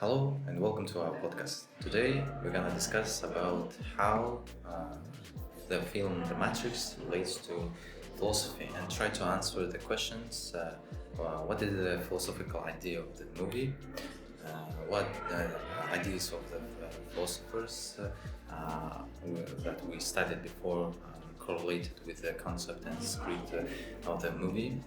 Hello and welcome to our podcast. Today we're gonna discuss about how the film The Matrix relates to philosophy and try to answer the questions. What is the philosophical idea of the movie? What ideas of the philosophers that we studied before correlated with the concept and script of the movie?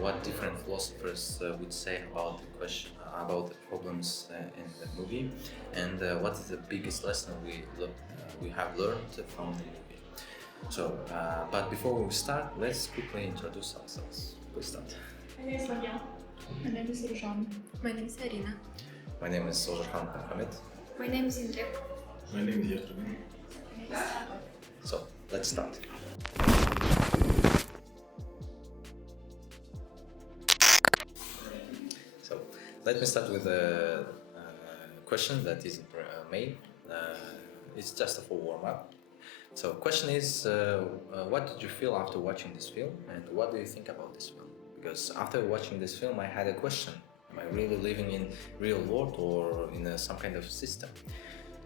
What different philosophers would say about the question about the problems in the movie, and what is the biggest lesson we have learned from the movie. But before we start, let's quickly introduce ourselves. Please start. My name is Manayev. My name is Aruzhan. My name is Arina. My name is Ozharkhanov. My name is Yenlik. My name is Yertargyn. So let's start. So let me start with a question that is main. It's just for warm up. So question is, what did you feel after watching this film, and what do you think about this film? Because after watching this film, I had a question: am I really living in real world or in some kind of system?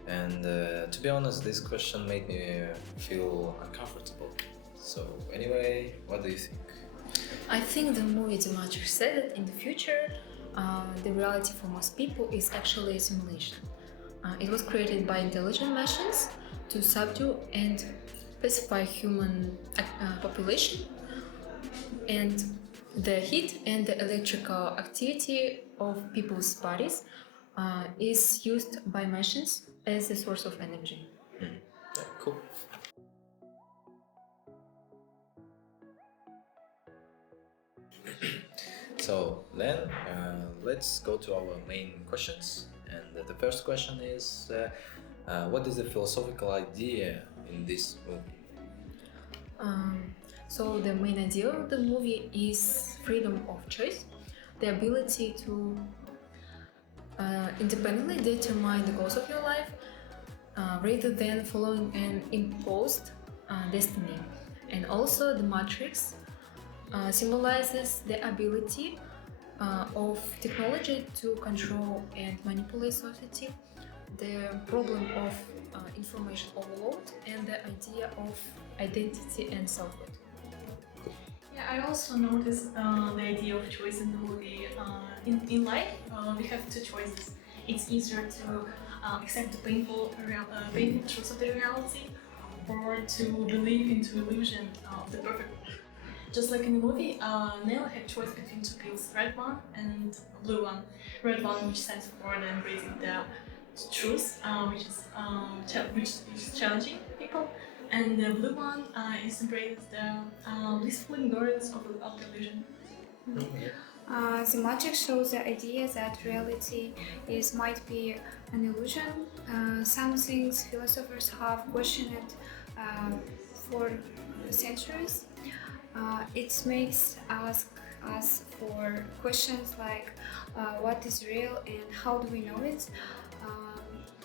And to be honest, this question made me feel uncomfortable. So anyway, what do you think? I think the movie The Matrix said that in the future, the reality for most people is actually a simulation. It was created by intelligent machines to subdue and pacify human population, and the heat and the electrical activity of people's bodies is used by machines as a source of energy. Yeah, cool. So then let's go to our main questions, and the first question is what is the philosophical idea in this movie? So the main idea of the movie is freedom of choice, the ability to independently determine the goals of your life rather than following an imposed destiny. And also the Matrix symbolizes the ability of technology to control and manipulate society, the problem of information overload, and the idea of identity and selfhood. Yeah, I also noticed the idea of choice in the movie. In life, we have two choices. It's easier to accept the painful truths of the reality, or to believe into illusion of the perfect one. Just like in the movie, Neo had choice between two pills, red one and blue one. Red one, which stands for the embracing the truth, which is challenging people, and the blue one is embrace the blissful ignorance of the illusion. The Matrix shows the idea that reality might be an illusion. Some things philosophers have questioned for centuries. It makes us ask for questions like what is real and how do we know it.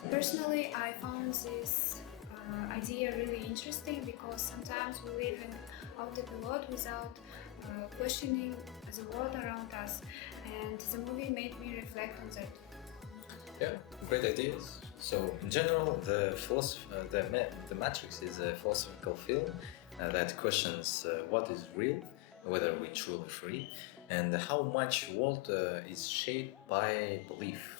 Personally, I found this idea really interesting because sometimes we live in autopilot without questioning the world around us, and the movie made me reflect on that. Yeah, great ideas. So in general, the Matrix is a philosophical film that questions what is real, whether we're truly free, and how much world is shaped by belief.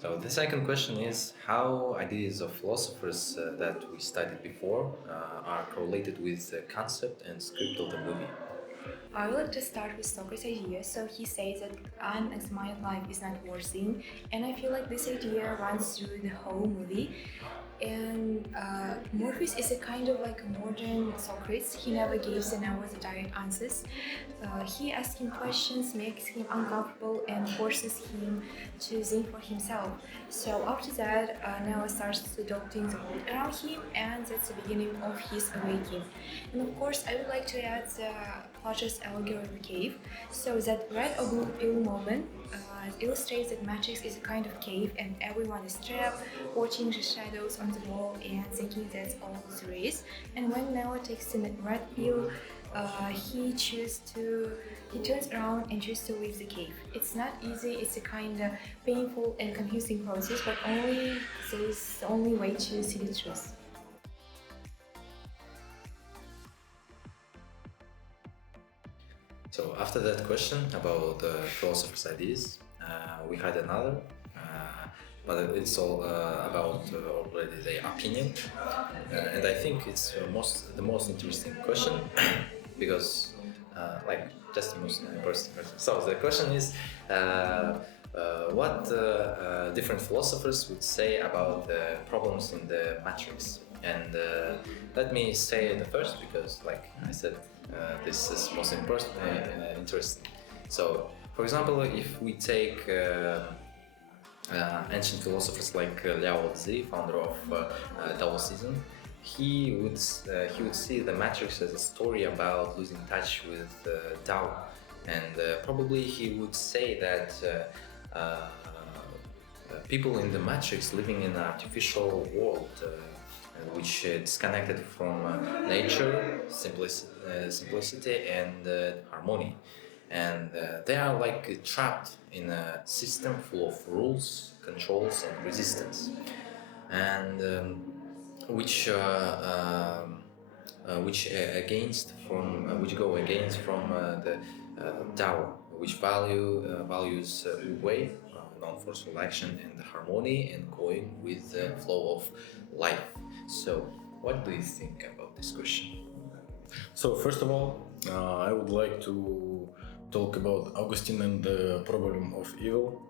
So the second question is how ideas of philosophers that we studied before are correlated with the concept and script of the movie. I would like to start with Socrates' idea. So he says that unexamined life is not worth seeing, and I feel like this idea runs through the whole movie. And Morpheus is a kind of like a modern Socrates. He never gives the Noah the direct answers. He asking questions makes him uncomfortable and forces him to think for himself. So after that, Noah starts adopting the world around him, and that's the beginning of his awakening. And of course, I would like to add the Plato's allegory of the cave. So that red or blue pill moment illustrates that Matrix is a kind of cave, and everyone is trapped, watching the shadows on the wall and thinking that's all there is. And when Noah takes the red pill, he turns around and chooses to leave the cave. It's not easy. It's a kind of painful and confusing process, but this is the only way to see the truth. So after that question about the philosopher's ideas, we had another, but it's all about already the opinion, and I think it's the most interesting question because just the most interesting question. So the question is, what different philosophers would say about the problems in the matrix? And let me say the first because, like I said, this is most important, interesting. So, for example, if we take ancient philosophers like Lao Tzu, founder of Taoism, he would see the matrix as a story about losing touch with Tao, and probably he would say that people in the matrix living in an artificial world which disconnected from nature, simplicity and harmony, and they are like trapped in a system full of rules, controls and resistance, and which go against from the Tao, which values Wu-Wei, non-forceful action and harmony, and going with the flow of life. So, what do you think about this question? So, first of all, I would like to talk about Augustine and the problem of evil.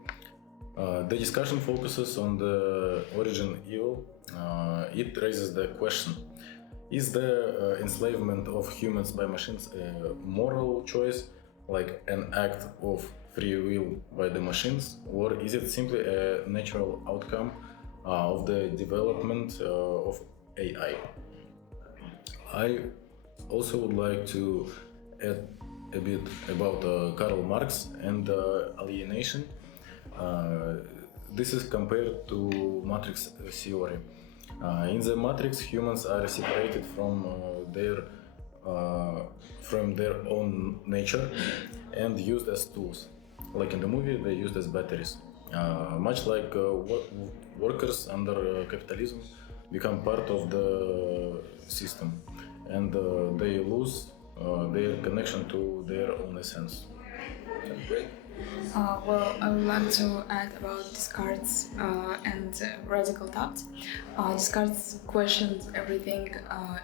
The discussion focuses on the origin of evil. It raises the question: is the enslavement of humans by machines a moral choice, like an act of free will by the machines, or is it simply a natural outcome of the development of AI? I also would like to add a bit about Karl Marx and alienation. This is compared to matrix theory. In the matrix, humans are separated from their own nature and used as tools. Like in the movie, they're used as batteries. Much like workers under capitalism become part of the system, and they lose their connection to their own essence. Great. Well, I would like to add about Descartes and radical thought. Descartes questioned everything,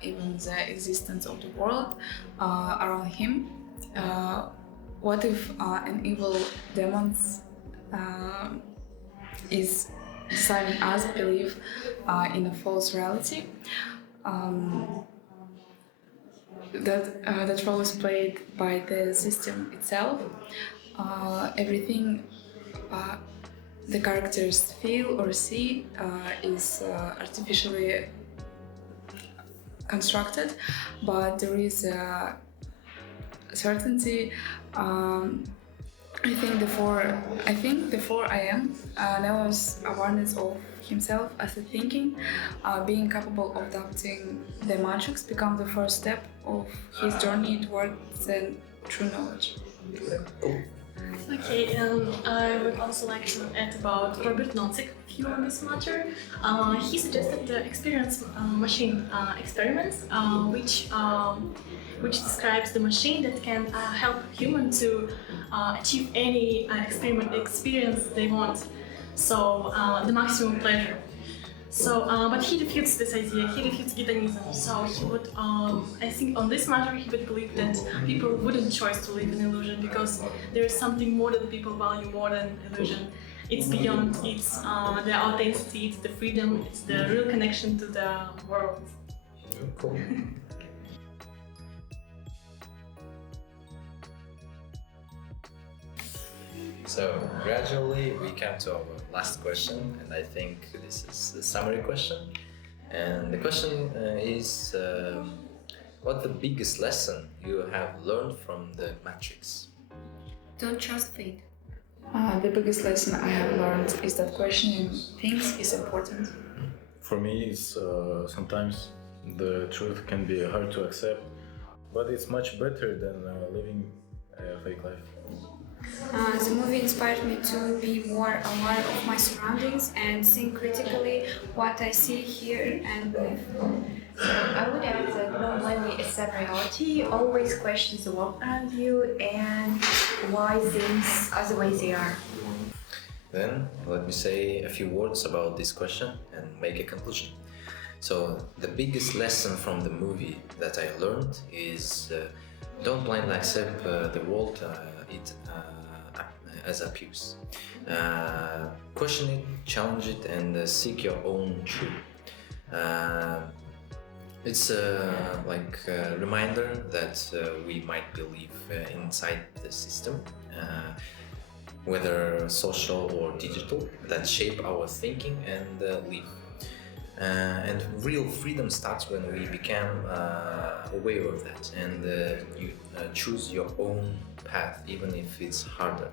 even the existence of the world around him. What if an evil demon is deciding us believe in a false reality? That role is played by the system itself. Everything the characters feel or see is artificially constructed, but there is a certainty. I think before I am Neo's awareness of himself as a thinking, being capable of adapting the matrix becomes the first step of his journey towards the true knowledge. Okay, I would also like to add about Robert Nozick's view on this matter. He suggested the experience machine experiments, which describes the machine that can help humans to achieve any experience they want. So the maximum pleasure. So, but he refutes this idea. He refutes hedonism. So he would, I think, on this matter, he would believe that people wouldn't choose to live in illusion because there is something more that people value more than illusion. It's beyond. It's the authenticity. It's the freedom. It's the real connection to the world. Cool. So gradually we come to our last question, and I think this is the summary question. And the question is, what the biggest lesson you have learned from the Matrix? Don't trust fate. The biggest lesson I have learned is that questioning things is important. For me, it's sometimes the truth can be hard to accept, but it's much better than living a fake life. The movie inspired me to be more aware of my surroundings and think critically what I see, hear, and live. I would add that not only accept reality, always question the world around you and why things are the way they are. Then let me say a few words about this question and make a conclusion. So the biggest lesson from the movie that I learned is don't blindly accept the world as appears. Question it, challenge it, and seek your own truth. It's like a reminder that we might believe inside the system, whether social or digital, that shape our thinking and live. And real freedom starts when we become aware of that and you choose your own path, even if it's harder.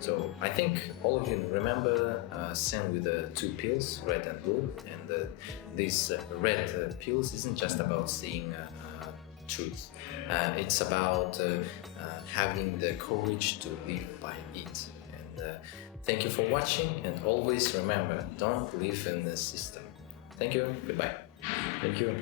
So I think all of you remember scene with the two pills, red and blue, and this red pills isn't just about seeing truth. It's about having the courage to live by it. And thank you for watching, and always remember, don't live in the system. Thank you. Goodbye. Thank you.